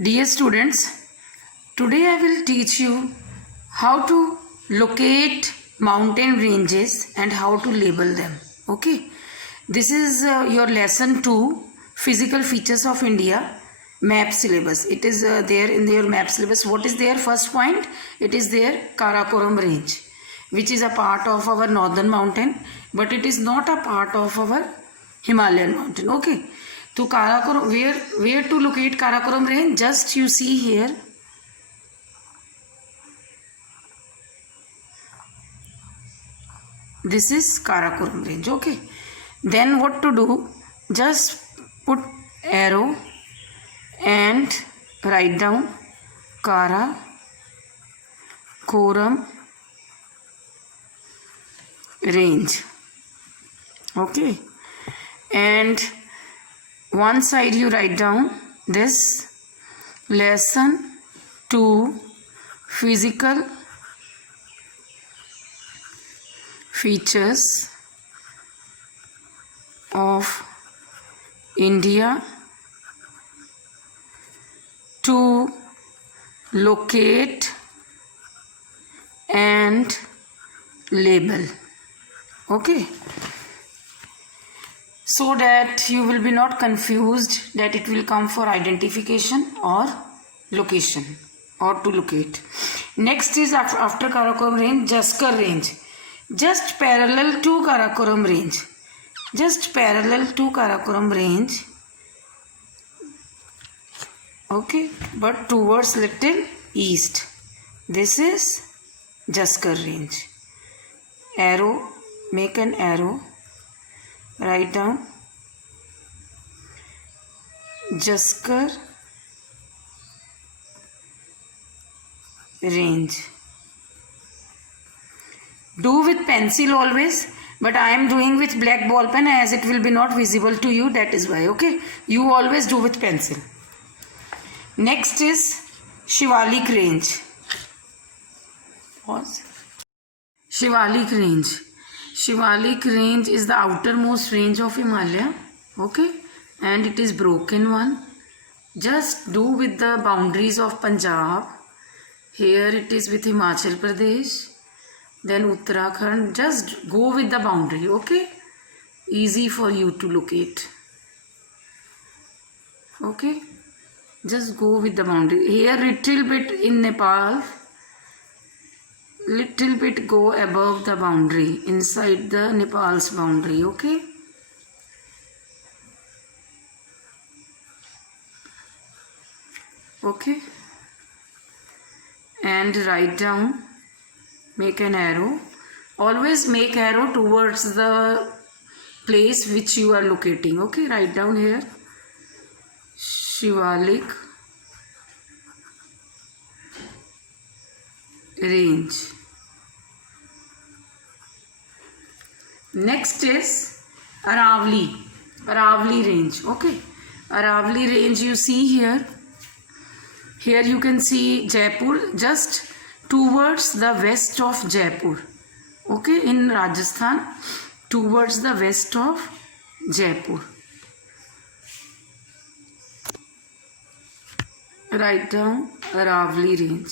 Dear students, today I will teach you how to locate mountain ranges and how to label them. Okay, this is your lesson 2, physical features of India, map syllabus. It is there in your map syllabus. What is their first point? It is their Karakoram range, which is a part of our northern mountain, but it is not a part of our Himalayan mountain. Okay, so Karakoram, where to locate Karakoram range? Just you see here. This is Karakoram range. Okay. Then what to do? Just put arrow and write down Karakoram range. Okay. And one side you write down this lesson 2 physical features of India to locate and label. Okay, so that you will be not confused that it will come for identification or location or to locate. Next is after Karakoram range, Jaskar range, just parallel to Karakoram range, just parallel to Karakoram range. Okay, but towards little east. This is Jaskar range. Arrow, make an arrow, write down Jaskar range. Do with pencil always, but I am doing with black ball pen as it will be not visible to you, that is why. Okay, you always do with pencil. Next is Shivalik range. Pause. Shivalik range. Shivalik range is the outermost range of Himalaya. Okay, and it is broken one. Just do with the boundaries of Punjab. Here it is with Himachal Pradesh, then Uttarakhand. Just go with the boundary. Okay, easy for you to locate. Okay, just go with the boundary. Here little bit in Nepal, little bit go above the boundary, inside the Nepal's boundary. Okay, okay, and write down, make an arrow. Always make arrow towards the place which you are locating. Okay, write down here Shivalik range. Next is Aravali range. Okay, Aravali range you see here. Here you can see Jaipur, just towards the west of Jaipur. Okay, in Rajasthan, towards the west of Jaipur. Write down Aravali range.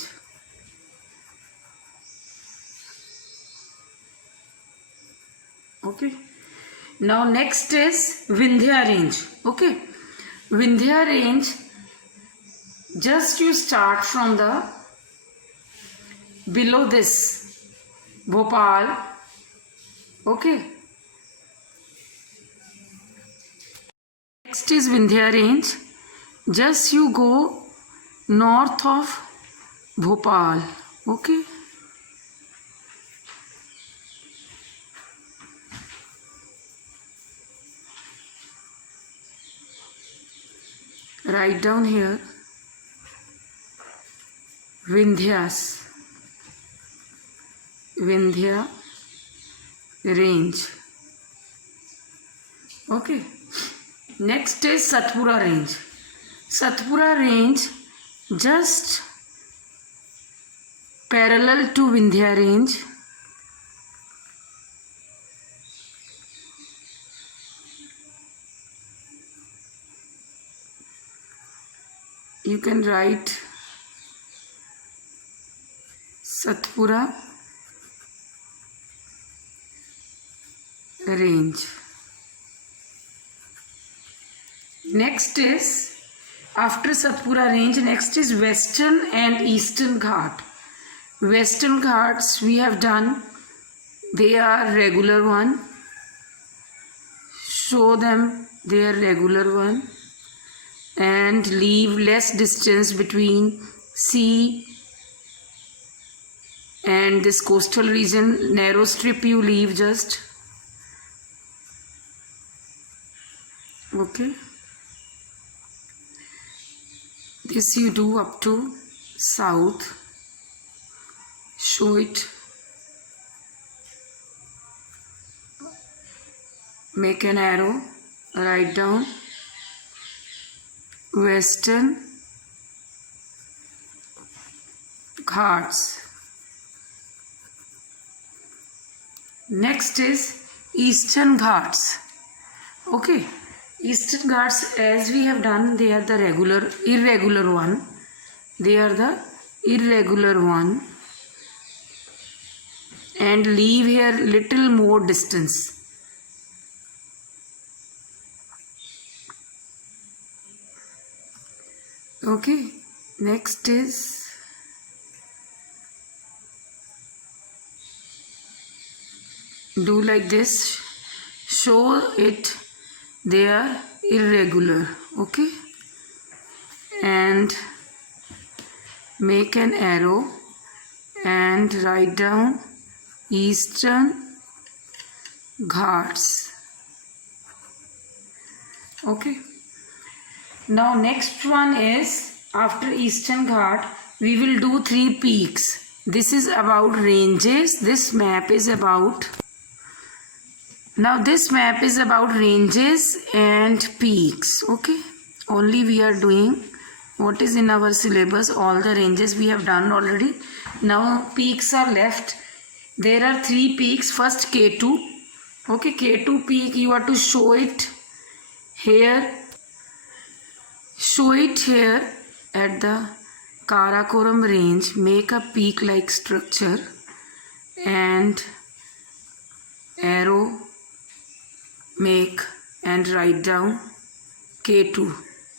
Okay, now next is Vindhya range. Okay, Vindhya range, just you start from the below this Bhopal. Okay, next is Vindhya range, just you go north of Bhopal. Okay, write down here Vindhya range. Okay, next is Satpura range. Satpura range, just parallel to Vindhya range. you can write Satpura range. Next is, after Satpura range, next is Western and Eastern Ghat. Western Ghats we have done, they are regular one. Show them they are regular one and leave less distance between sea and this coastal region. Narrow strip you leave just. Okay, this you do up to south. Show it. Make an arrow, write down Western Ghats. Next is Eastern Ghats. Okay, Eastern Ghats, as we have done, they are the irregular one. They are the irregular one. And leave here little more distance. Okay, next is do like this. Show it they are irregular. Okay, and make an arrow and write down Eastern Ghats. Okay, now next one is, after Eastern Ghat we will do 3 peaks. This is about ranges. This map is about, now this map is about ranges and peaks. Okay, only we are doing what is in our syllabus. All the ranges we have done already. Now peaks are left. There are 3 peaks. First K2. Okay, K2 peak, you have to show it here. Show it here at the Karakoram range. Make a peak like structure and arrow make and write down K2.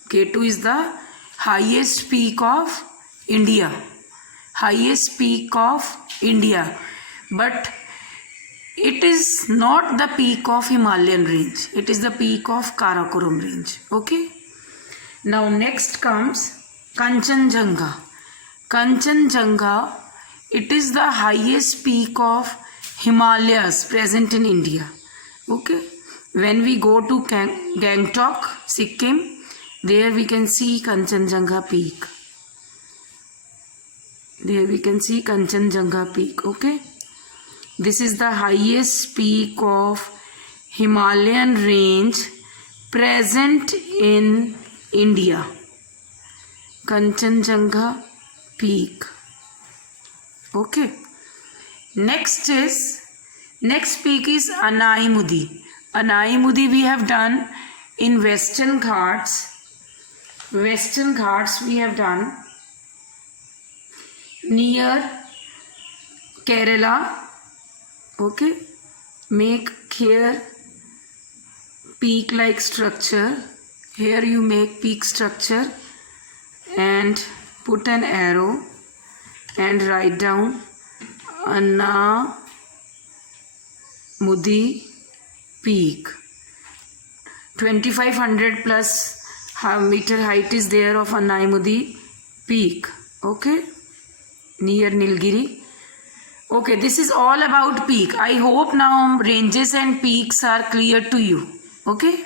K2 is the highest peak of India. Highest peak of India. But it is not the peak of Himalayan range. It is the peak of Karakoram range. Okay. Now next comes Kanchenjunga. Kanchenjunga, it is the highest peak of Himalayas present in India. Okay. When we go to Gangtok, Sikkim, there we can see Kanchenjunga peak. There we can see Kanchenjunga peak. Okay. This is the highest peak of Himalayan range present in India. Kanchenjunga peak. Okay. Next peak is Anaimudi. Anaimudi we have done in Western Ghats. Western Ghats we have done near Kerala. Okay, make here peak like structure. Here you make peak structure and put an arrow and write down Anaimudi peak. 2500 plus meter height is there of Anaimudi peak. Okay, near Nilgiri. Okay, this is all about peak. I hope now ranges and peaks are clear to you. Okay.